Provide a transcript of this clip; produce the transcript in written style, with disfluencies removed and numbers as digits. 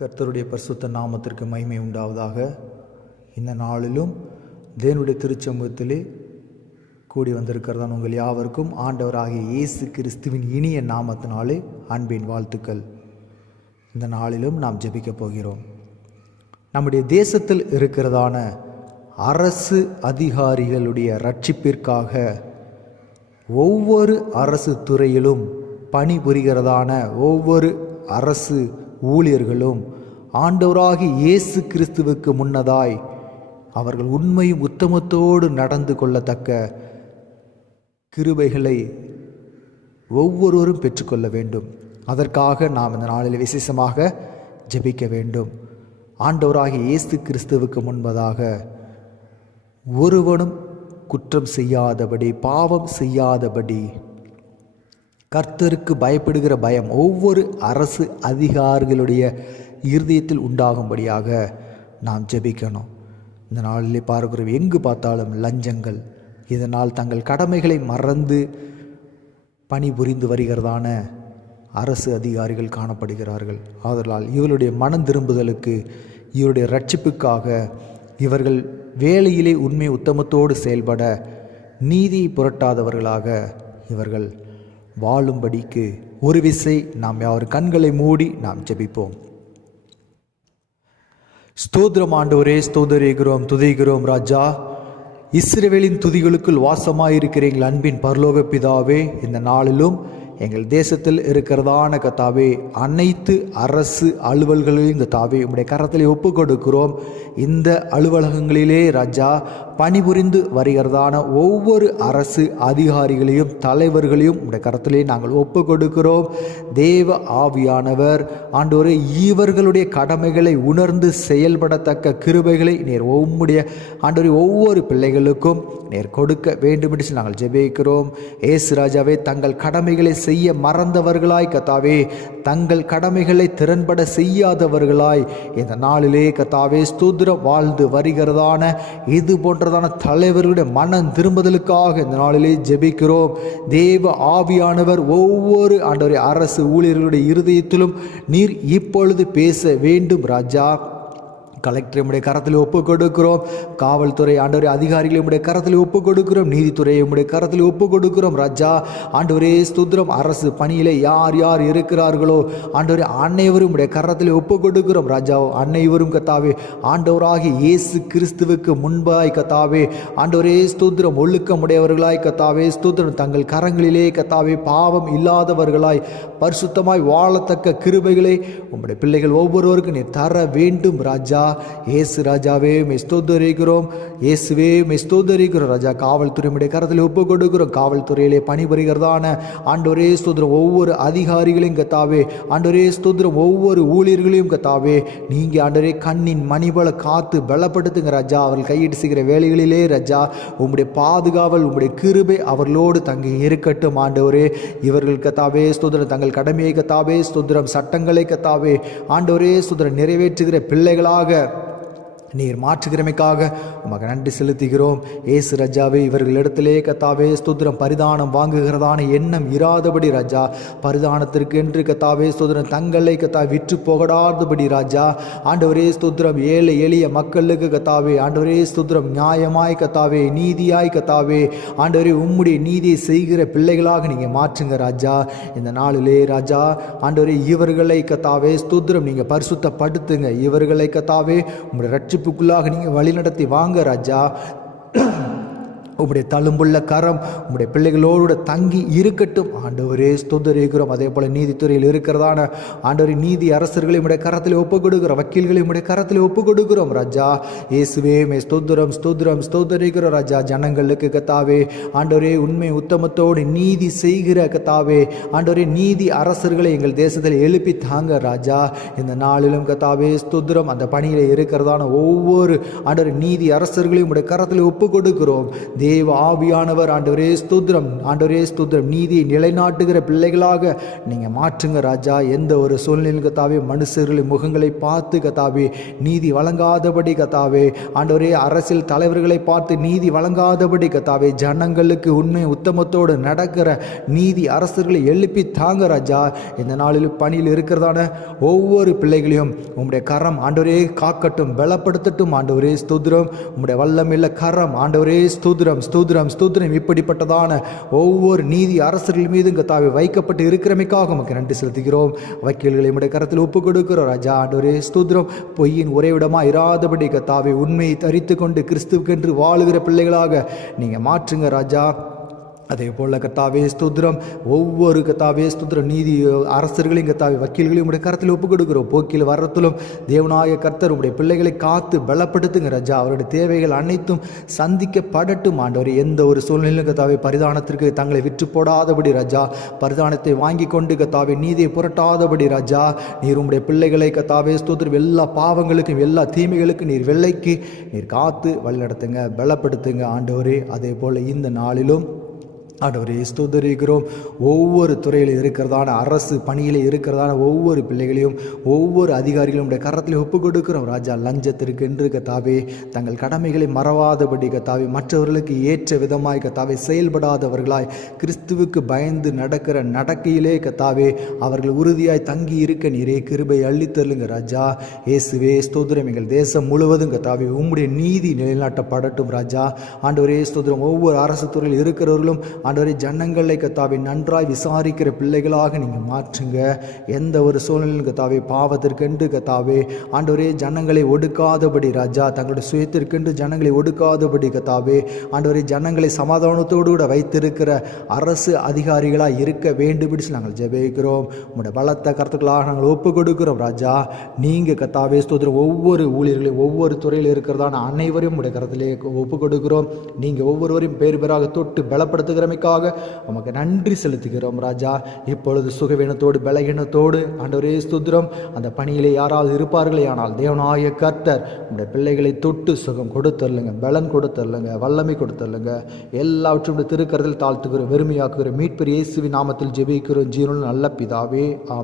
கர்த்தருடைய பரிசுத்த நாமத்திற்கு மகிமை உண்டாவதாக. இந்த நாளிலும் தேவனுடைய திருச்சமூகத்திலே கூடி வந்திருக்கிறதான் உங்கள் யாவருக்கும் ஆண்டவராகிய இயேசு கிறிஸ்துவின் இனிய நாமத்தினாலே அன்பின் வாழ்த்துக்கள். இந்த நாளிலும் நாம் ஜெபிக்கப் போகிறோம். நம்முடைய தேசத்தில் இருக்கிறதான அரசு அதிகாரிகளுடைய ரட்சிப்பிற்காக ஒவ்வொரு அரசு துறையிலும் பணிபுரிகிறதான ஒவ்வொரு அரசு ஊழியர்களும் ஆண்டவராகிய இயேசு கிறிஸ்துவுக்கு முன்னதாய் அவர்கள் உண்மையும் உத்தமத்தோடு நடந்து கொள்ளத்தக்க கிருபைகளை ஒவ்வொருவரும் பெற்றுக்கொள்ள வேண்டும். அதற்காக நாம் இந்த நாளில் விசேஷமாக ஜெபிக்க வேண்டும். ஆண்டவராகிய இயேசு கிறிஸ்துவுக்கு முன்பதாக ஒருவனும் குற்றம் செய்யாதபடி, பாவம் செய்யாதபடி, கர்த்தருக்கு பயப்படுகிற பயம் ஒவ்வொரு அரசு அதிகாரிகளுடைய இருதயத்தில் உண்டாகும்படியாக நாம் ஜெபிக்கணும். இந்த நாளிலே பார்க்கிறோம், எங்கு பார்த்தாலும் லஞ்சங்கள். இதனால் தங்கள் கடமைகளை மறந்து பணிபுரிந்து வருகிறதான அரசு அதிகாரிகள் காணப்படுகிறார்கள். ஆதலால் இவருடைய மனம் திரும்புதலுக்கு, இவருடைய ரட்சிப்புக்காக, இவர்கள் வேலையிலே உண்மை உத்தமத்தோடு செயல்பட நீதியை புரட்டாதவர்களாக இவர்கள் வாழும்படிக்கு ஒரு விசை நாம் யார் கண்களை மூடி நாம் ஜெபிப்போம். ஸ்தோத்திரம் ஆண்டவரே, ஸ்தோதரிக்கிறோம், துதிக்கிறோம் ராஜா. இஸ்ரவேலின் துதிகளுக்குள் வாசமாயிருக்கிறீர்கள் அன்பின் பரலோக பிதாவே. இந்த நாளிலும் எங்கள் தேசத்தில் இருக்கிறதான கத்தாவே அனைத்து அரசு அலுவல்களையும் கத்தாவே உம்முடைய கரத்திலே ஒப்பு கொடுக்கிறோம். இந்த அலுவலகங்களிலே ராஜா பணிபுரிந்து வருகிறதான ஒவ்வொரு அரசு அதிகாரிகளையும் தலைவர்களையும் உம்முடைய கரத்திலே நாங்கள் ஒப்பு கொடுக்கிறோம். தேவ ஆவியானவர் ஆண்டவரே இவர்களுடைய கடமைகளை உணர்ந்து செயல்படத்தக்க கிருபைகளை நீர் உம்முடைய ஆண்டவரே ஒவ்வொரு பிள்ளைகளுக்கும் நீர் கொடுக்க வேண்டும் என்று நாங்கள் ஜெபிக்கிறோம். ஏசு ராஜாவே, தங்கள் கடமைகளை செய்ய மறந்தவர்களாய் கத்தாவே, தங்கள் கடமைகளை திறன்பட செய்யாதவர்களாய் இந்த நாளிலே கத்தாவே ஸ்தோத்திரம் வாழ்ந்து வருகிறதான இது போன்றதான தலைவர்களுடைய மனம் திரும்புதலுக்காக இந்த நாளிலே ஜெபிக்கிறோம். தேவ ஆவியானவர் ஒவ்வொரு ஆண்டவரே அரசு ஊழியர்களுடைய இருதயத்திலும் நீர் இப்பொழுது பேச வேண்டும் ராஜா. கலெக்டரை உடைய கரத்தில் ஒப்பு கொடுக்கிறோம். காவல்துறை ஆண்டவரே அதிகாரிகளை உடைய கரத்தில் ஒப்பு கொடுக்கிறோம். நீதித்துறையை உடைய கரத்தில் ஒப்பு கொடுக்கிறோம் ராஜா. ஆண்டவரே ஸ்தோத்திரம், அரசு பணியிலே யார் யார் இருக்கிறார்களோ ஆண்டவரே அனைவரும் உடைய கரத்தில் ஒப்பு கொடுக்கிறோம் ராஜா. அனைவரும் கத்தாவே ஆண்டவராகிய இயேசு கிறிஸ்துவுக்கு முன்பாய் கத்தாவே ஆண்டவரே ஸ்தோத்திரம் ஒழுக்கமுடையவர்களாய் கத்தாவே ஸ்தோத்திரம் தங்கள் கரங்களிலே கத்தாவே பாவம் இல்லாதவர்களாய் பரிசுத்தமாய் வாழத்தக்க கிருபைகளை உம்முடைய பிள்ளைகள் ஒவ்வொருவருக்கும் நீ தர வேண்டும் ராஜா. இயேசு ராஜாவே மெஸ்தோதரிக்கிறோம், இயேசுவே மெஸ்தோதரிக்கிறோம் ராஜா. காவல்துறையுடைய கரத்தில் ஒப்பு கொடுக்கிறோம். காவல்துறையிலே பணிபுரிகிறதான ஆண்டவரே ஸ்தோத்திரம் ஒவ்வொரு அதிகாரிகளையும் கத்தாவே ஆண்டவரே ஸ்தோத்திரம் ஒவ்வொரு ஊழியர்களையும் கத்தாவே நீங்க ஆண்டவரே கண்ணின் மணிபோல காத்து பலப்படுத்துங்க ராஜா. அவர்கள் கையிட்டு செய்கிற வேலைகளிலே ராஜா உம்முடைய பாதுகாவல் உம்முடைய கிருபை அவர்களோடு தங்கி இருக்கட்டும் ஆண்டவரே. இவர்கள் கத்தாவே ஸ்தோத்திரம் தங்கள் கடமையை கத்தாவே ஸ்தோத்திரம் சட்டங்களை கத்தாவே ஆண்டவரே ஸ்தோத்திரம் நிறைவேற்றுகிற பிள்ளைகளாக நீர் மாற்றுகிறமைக்காக உமக்கு நன்றி செலுத்துகிறோம். ஏசு ராஜாவே, இவர்களிடத்திலே கத்தாவே ஸ்தோத்திரம் பரிதானம் வாங்குகிறதான எண்ணம் இராதபடி ராஜா, பரிதானத்திற்கு என்று கத்தாவே ஸ்தோத்திரம் தங்களை கத்தா விற்று போகடாதபடி ராஜா ஆண்டவரே ஸ்தோத்திரம் ஏழை எளிய மக்களுக்கு கத்தாவே ஆண்டவரே ஸ்தோத்திரம் நியாயமாய் கத்தாவே நீதியாய் கத்தாவே ஆண்டவரே உம்முடைய நீதியை செய்கிற பிள்ளைகளாக நீங்கள் மாற்றுங்க ராஜா. இந்த நாளிலே ராஜா ஆண்டவரே இவர்களை கத்தாவே ஸ்தோத்திரம் நீங்கள் பரிசுத்தப்படுத்துங்க. இவர்களை கத்தாவே உம்முடைய ரட்சிப்புக்குள்ளாக நீங்கள் வழிநடத்தி வாங்க ராஜா. உம்முடைய தழும்புள்ள கரம் உம்முடைய பிள்ளைகளோடு தங்கி இருக்கட்டும் ஆண்டவரே ஸ்தோத்திரிக்கிறோம். அதே போல நீதித்துறையில் இருக்கிறதான ஆண்டவரே நீதி அரசர்களை உடைய கரத்தில் ஒப்பு கொடுக்கிறோம். வக்கீல்களை உடைய கரத்தில் ஒப்பு கொடுக்கிறோம் ராஜா. இயேசுவே மே ஸ்தோத்திரம் ஸ்தோத்திரம் ஸ்தோத்திரிக்கிறோம் ராஜா. ஜனங்களுக்கு கத்தாவே ஆண்டவரே உண்மை உத்தமத்தோடு நீதி செய்கிற கத்தாவே ஆண்டவரே நீதி அரசர்களை எங்கள் தேசத்தில் எழுப்பி தாங்க ராஜா. இந்த நாளிலும் கத்தாவே ஸ்தோத்திரம் அந்த பணியில் இருக்கிறதான ஒவ்வொரு ஆண்டவரே நீதி அரசர்களையும் உடைய கரத்தில் ஒப்பு கொடுக்கிறோம். தேவ ஆவியானவர் ஆண்டவரே ஸ்தோத்திரம், ஆண்டவரே ஸ்தோத்திரம், நீதியை நிலைநாட்டுகிற பிள்ளைகளாக நீங்கள் மாற்றுங்க ராஜா. எந்த ஒரு சூழ்நிலையும் கத்தாவே மனுஷர்களின் முகங்களை பார்த்து கத்தாவே நீதி வழங்காதபடி கத்தாவே, ஆண்டவரே அரசியல் தலைவர்களை பார்த்து நீதி வழங்காதபடி கத்தாவே, ஜனங்களுக்கு உண்மை உத்தமத்தோடு நடக்கிற நீதி அரசர்களை எழுப்பி தாங்க ராஜா. இந்த நாளில் பணியில் இருக்கிறதான ஒவ்வொரு பிள்ளைகளையும் உம்முடைய கரம் ஆண்டவரே காக்கட்டும், பலப்படுத்தட்டும் ஆண்டவரே ஸ்தோத்திரம். உம்முடைய வல்லமையுள்ள கரம் ஆண்டவரே ஸ்தோத்திரம், ஸ்தோத்திரம், ஸ்தோத்திரம். இப்படிப்பட்டதான ஒவ்வொரு நீதி அரசர்கள் மீதும் கத்தாவே வைக்கப்பட்டு இருக்கிறமைக்காக உமக்கு நன்றி செலுத்துகிறோம். வக்கீல்களை உம்முடைய கரத்தில் ஒப்புக் கொடுக்கிறோம் ராஜா. ஆண்டவரே ஸ்தோத்திரம், பொய்யின் உறைவிடமா இராதபடி கத்தாவே உண்மையை தரித்து கொண்டு கிறிஸ்துவுக்கென்று வாழுகிற பிள்ளைகளாக நீங்கள் மாற்றுங்க ராஜா. அதே போல் கத்தாவே ஸ்தோத்திரம், ஒவ்வொரு கத்தாவே ஸ்தோத்திரம் நீதி அரசர்களையும் கத்தாவே வக்கீல்களையும் உடைய கரத்தில் ஒப்புக் கொடுக்கிறோம். போக்கில் வரத்திலும் தேவனாய கர்த்தர் உடைய பிள்ளைகளை காத்து பலப்படுத்துங்க ராஜா. அவருடைய தேவைகள் அனைத்தும் சந்திக்கப்படட்டும் ஆண்டவர். எந்த ஒரு சூழ்நிலையிலும் கத்தாவே பரிதானத்திற்கு தங்களை விற்று போடாதபடி ராஜா, பரிதானத்தை வாங்கி கொண்டு கத்தாவே நீதியை புரட்டாதபடி ராஜா, நீர் உடைய பிள்ளைகளை கத்தாவே ஸ்தோத்திரம் எல்லா பாவங்களுக்கும் எல்லா தீமைகளுக்கும் நீர் வெள்ளைக்கு நீர் காத்து வழிநடத்துங்க, பலப்படுத்துங்க ஆண்டவரே. அதே போல் இந்த நாளிலும் ஆண்டவரே ஸ்தோத்திரிக்கிறோம். ஒவ்வொரு துறையில் இருக்கிறதான அரசு பணியில் இருக்கிறதான ஒவ்வொரு பிள்ளைகளையும் ஒவ்வொரு அதிகாரிகளும் உடைய கரத்தில் ஒப்புக் கொடுக்கிறோம் ராஜா. லஞ்சத்திற்கு என்று கத்தாவே தங்கள் கடமைகளை மறவாதபடி கத்தாவே, மற்றவர்களுக்கு ஏற்ற விதமாய் கத்தாவே செயல்படாதவர்களாய் கிறிஸ்துவுக்கு பயந்து நடக்கிற நடக்கையிலே கத்தாவே அவர்கள் உறுதியாய் தங்கி இருக்க நீரே கிருபை அள்ளித்தருளுங்க ராஜா. இயேசுவே ஸ்தோத்திரம். எங்கள் தேசம் முழுவதும் கத்தாவே உம்முடைய நீதி நிலைநாட்டப்படட்டும் ராஜா. ஆண்டவரே ஸ்தோத்திரம். ஒவ்வொரு அரசு துறையில் இருக்கிறவர்களும் ஆண்டவரே ஜனங்களை கத்தாவே நன்றாய் விசாரிக்கிற பிள்ளைகளாக நீங்கள் மாற்றுங்க. எந்த ஒரு சூழ்நிலையும் கத்தாவே பாவத்திற்கென்று கத்தாவே ஆண்டவரே ஜனங்களை ஒடுக்காதபடி ராஜா, தங்களுடைய சுயத்திற்கென்று ஜனங்களை ஒடுக்காதபடி கத்தாவே ஆண்டவரே ஜனங்களை சமாதானத்தோடு கூட வைத்திருக்கிற அரசு அதிகாரிகளாக இருக்க வேண்டும் என்று நாங்கள் ஜெபிக்கிறோம். உங்களுடைய பலத்த கருத்துக்களாக நாங்கள் ஒப்புக் கொடுக்கிறோம் ராஜா. நீங்கள் கத்தாவே ஸ்தோத்திரம் ஒவ்வொரு ஊழியர்களையும் ஒவ்வொரு துறையில் இருக்கிறதான அனைவரையும் உடைய கருத்திலே ஒப்புக் கொடுக்கிறோம். நீங்கள் ஒவ்வொருவரையும் பேர் பேராக தொட்டு பலப்படுத்துகிற உமக்கு நன்றி செலுத்துகிறோம் ராஜா. இப்பொழுது சுகவீனத்தோடு பலகீனத்தோடு ஆண்டவரே ஸ்தோத்திரம் அந்த பணியிலே யாராவது இருப்பார்களே, ஆனால் தேவனாய கர்த்தர் உடைய பிள்ளைகளை தொட்டு சுகம் கொடுத்தருளுங்க, பலன் கொடுத்தருளுங்க, வல்லமை கொடுத்தருளுங்க. எல்லாவற்றும் திருக்கரத்தில் தாழ்த்துகிறோம், வெறுமையாக்குகிறோம். மீட்பர் இயேசுவின் நாமத்தில் ஜெபிக்கிறோம் ஜீவனுள்ள நல்ல பிதாவே, ஆமென்.